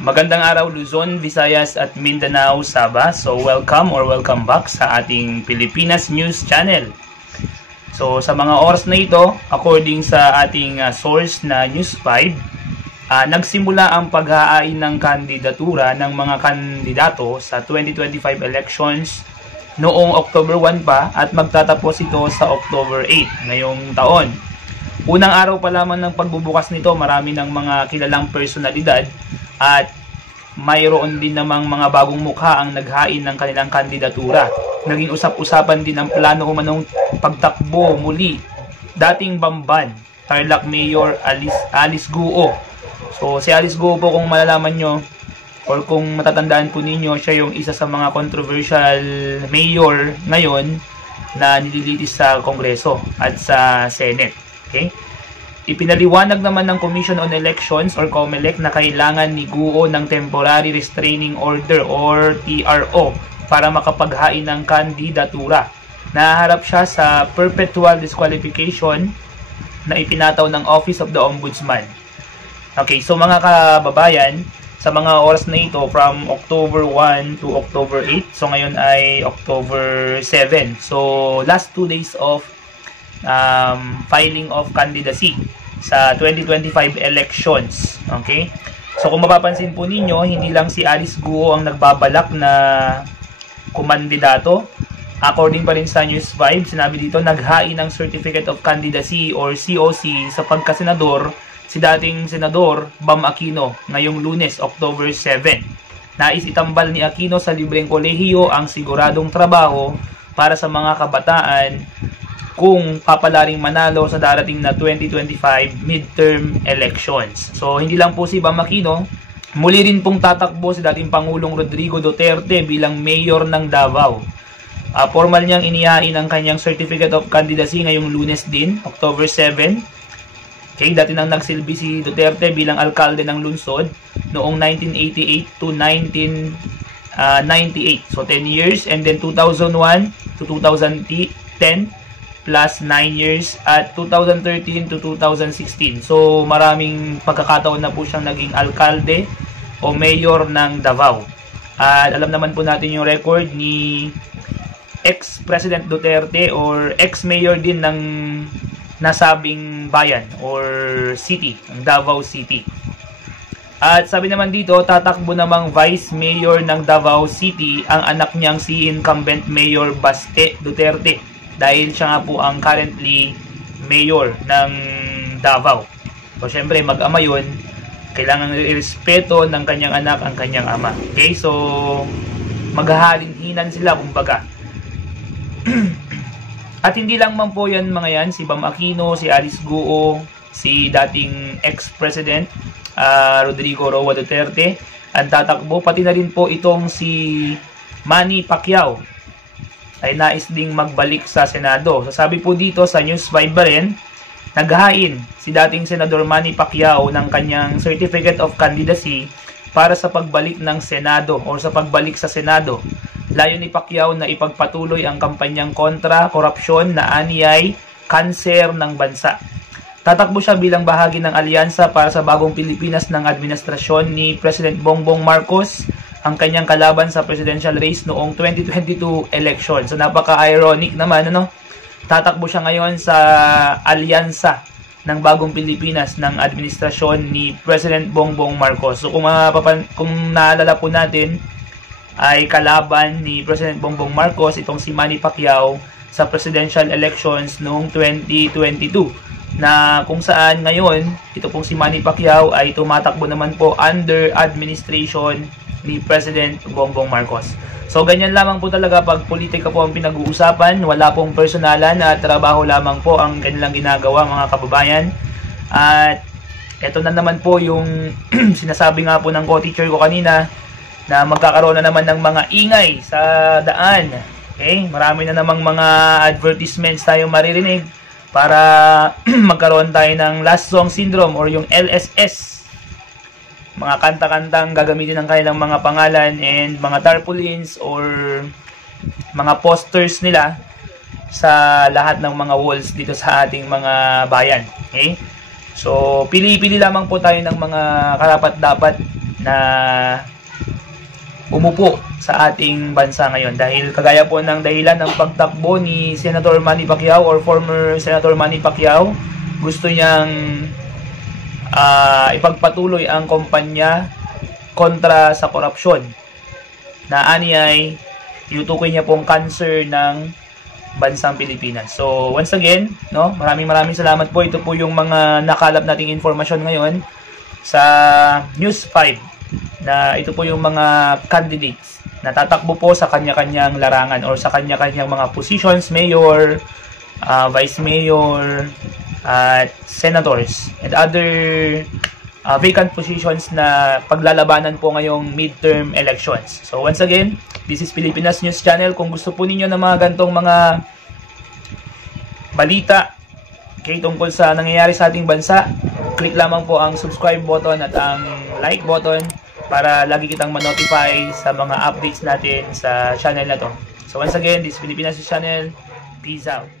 Magandang araw Luzon, Visayas at Mindanao, Sabah. So welcome back sa ating Pilipinas News Channel. So sa mga oras na ito, according sa ating source na News 5, nagsimula ang paghahain ng kandidatura ng mga kandidato sa 2025 elections noong October 1 pa at magtatapos ito sa October 8 ngayong taon. Unang araw pa lamang ng pagbubukas nito, marami ng mga kilalang personalidad at mayroon din namang mga bagong mukha ang naghain ng kanilang kandidatura. Naging usap-usapan din ang plano umanong pagtakbo muli dating Bamban, Tarlac Mayor Alice Guo. So si Alice Guo po, kung malalaman nyo or kung matatandaan po ninyo, siya yung isa sa mga controversial mayor ngayon na nililitis sa Kongreso at sa Senate. Okay? Ipinaliwanag naman ng Commission on Elections or COMELEC na kailangan ni Guo ng Temporary Restraining Order or TRO para makapaghain ng kandidatura. Naharap siya sa perpetual disqualification na ipinataw ng Office of the Ombudsman. Okay, so mga kababayan, sa mga oras na ito from October 1 to October 8, so ngayon ay October 7. So last 2 days of filing of candidacy sa 2025 elections. Okay? So kung mapapansin po ninyo, hindi lang si Alice Guo ang nagbabalak na kumandidato. According pa rin sa News 5, sinabi dito, naghain ng Certificate of Candidacy or COC sa pagkasenador si dating Senador Bam Aquino ngayong Lunes, October 7. Nais itambal ni Aquino sa libreng kolehiyo ang siguradong trabaho para sa mga kabataan kung papalaring manalo sa darating na 2025 midterm elections. So hindi lang po si Bam Aquino, muli rin pong tatakbo si dating Pangulong Rodrigo Duterte bilang mayor ng Davao. Formal niyang inihain ang kanyang Certificate of Candidacy ngayong Lunes din, October 7. Okay, dati nang nagsilbi si Duterte bilang alkalde ng lungsod noong 1988 to 1998. So 10 years, and then 2001 to 2010 plus 9 years at 2013 to 2016. So maraming pagkakataon na po siyang naging alkalde o mayor ng Davao. At alam naman po natin yung record ni ex-President Duterte or ex-mayor din ng nasabing bayan or city, ang Davao City. At sabi naman dito, tatakbo namang vice mayor ng Davao City ang anak niyang si incumbent Mayor Baste Duterte, dahil siya nga po ang currently mayor ng Davao. So syempre mag-ama yun, kailangan irespeto ng kanyang anak ang kanyang ama. Okay, so maghahalin-hinan sila kumbaga. At hindi lang man po yan mga yan, si Bam Aquino, si Alice Guo, si dating ex-president Rodrigo Roa Duterte ang tatakbo, pati na rin po itong si Manny Pacquiao ay nais ding magbalik sa Senado. So sabi po dito sa News 5 ba rin, naghain si dating Senador Manny Pacquiao ng kanyang Certificate of Candidacy para sa pagbalik ng Senado o sa pagbalik sa Senado. Layo ni Pacquiao na ipagpatuloy ang kampanyang kontra korupsyon na aniyay kanser ng bansa. Tatakbo siya bilang bahagi ng alyansa para sa bagong Pilipinas ng administrasyon ni President Bongbong Marcos, ang kanyang kalaban sa presidential race noong 2022 election. So napaka-ironic naman, ano? Tatakbo siya ngayon sa alyansa ng bagong Pilipinas ng administrasyon ni President Bongbong Marcos. So kung naalala po natin, ay kalaban ni President Bongbong Marcos itong si Manny Pacquiao sa presidential elections noong 2022, na kung saan ngayon ito pong si Manny Pacquiao ay tumatakbo naman po under administration ni President Bongbong Marcos. So ganyan lamang po talaga pag politika po ang pinag-uusapan, wala pong personalan at trabaho lamang po ang kanilang ginagawa mga kababayan. At ito na naman po yung sinasabi nga po ng co-teacher ko kanina, na magkakaroon na naman ng mga ingay sa daan. Okay? Marami na namang mga advertisements tayong maririnig para magkaroon tayo ng last song syndrome or yung LSS. Mga kanta-kantang gagamitin ng kanilang mga pangalan and mga tarpaulins or mga posters nila sa lahat ng mga walls dito sa ating mga bayan. Okay? So, pili-pili lamang po tayo ng mga karapat-dapat na umupo sa ating bansa ngayon. Dahil kagaya po ng dahilan ng pagtakbo ni Senator Manny Pacquiao or former Senator Manny Pacquiao, gusto niyang ipagpatuloy ang kumpanya kontra sa korupsyon na ani ay tinutukoy niya pong cancer ng bansang Pilipinas. So once again, no, maraming salamat po. Ito po yung mga nakalap nating informasyon ngayon sa News 5 na ito po yung mga candidates na tatakbo po sa kanya-kanyang larangan or sa kanya-kanyang mga positions, mayor, vice mayor, at senators and other vacant positions na paglalabanan po ngayong midterm elections. So once again, this is Pilipinas News Channel. Kung gusto po ninyo ng mga gantong mga balita tungkol sa nangyayari sa ating bansa, click lamang po ang subscribe button at ang like button para lagi kitang ma-notify sa mga updates natin sa channel na to. So once again, this is Pilipinas News Channel. Peace out.